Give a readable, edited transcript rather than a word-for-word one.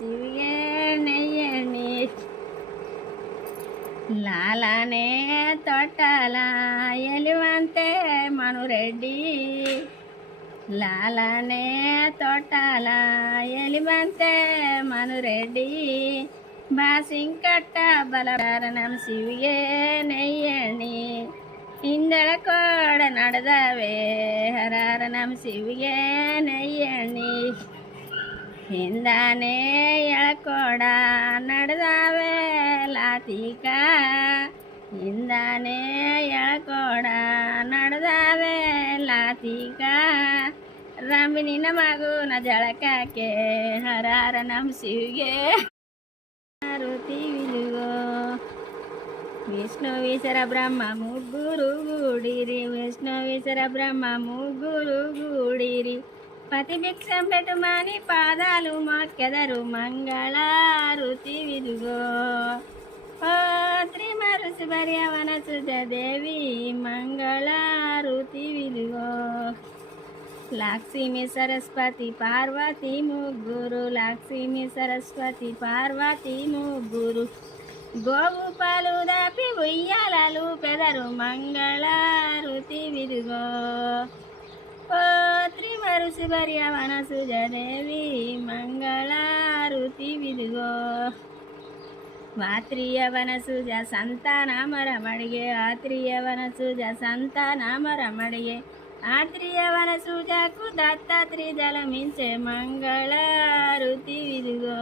ಶಿವಿಗೆ ನೆಯ್ಯಣಿ లాలనే తొట్టల ఎలివంతే మనురెడ్డి లాలనే తొట్టల ఎలివంతే మనురెడ్డి బాసింకట్ట బలరారణం శివిಗೆ నెయ్యణి ఇందಳ కోడ నడదవే హరారణం శివిಗೆ నెయ్యణి ಹಿಂದಾನೆ ಎಳಕೋಡ ನಡೆದಾವೆ ಲಾತಿಕ ಹಿಂದಾನೆ ಎಳಕೋಡ ನಡೆದಾವೆ ಲಾತಿಕ ರಂಬಿನಿನ ಮಗುನ ಜಳಕಕ್ಕೆ ಹರಾರ ನಮ್ ಶಿವಿಗೆ ರುತಿ ವಿಲುಗೋ ವಿಷ್ಣು ವಿಸರ ಬ್ರಹ್ಮ ಮುಗ್ಗುರು ಗೂಡಿರಿ ವಿಷ್ಣು ವಿಸರ ಬ್ರಹ್ಮ ಮುಗ್ಗುರು ಗೂಡಿರಿ పతి భిక్షం పెట్టుమని పాదాలు మొక్కెదరు మంగళారుతి విదుగో ఓ త్రిమరుసు భర్యవన సుజదేవి మంగళారుతి విదుగో లక్ష్మి సరస్వతి పార్వతి ముగ్గురు లక్ష్మి సరస్వతి పార్వతి ముగ్గురు గోవు పాలు దాపి ఉయ్యాలలు పెదరు మంగళారుతి విదుగో ఓ త్రిమరుసు భర్యవన సుజదేవి మంగళారుతి విదుగో ಮಾತ್ರಿಯವನ ಸುಜ ಸಂತಾನಮರಮಡಿಗೆ ಆತ್ರಿಯವನ ಸುಜ ಸಂತಾನಮರಮಡಿಗೆ ಆತ್ರಿಯವನ ಸುಜಕ್ಕೂ ದತ್ತಾತ್ರಿ ಜಲಮಿಂಚೆ ಮಂಗಳಾರುತಿ ವಿದುಗೋ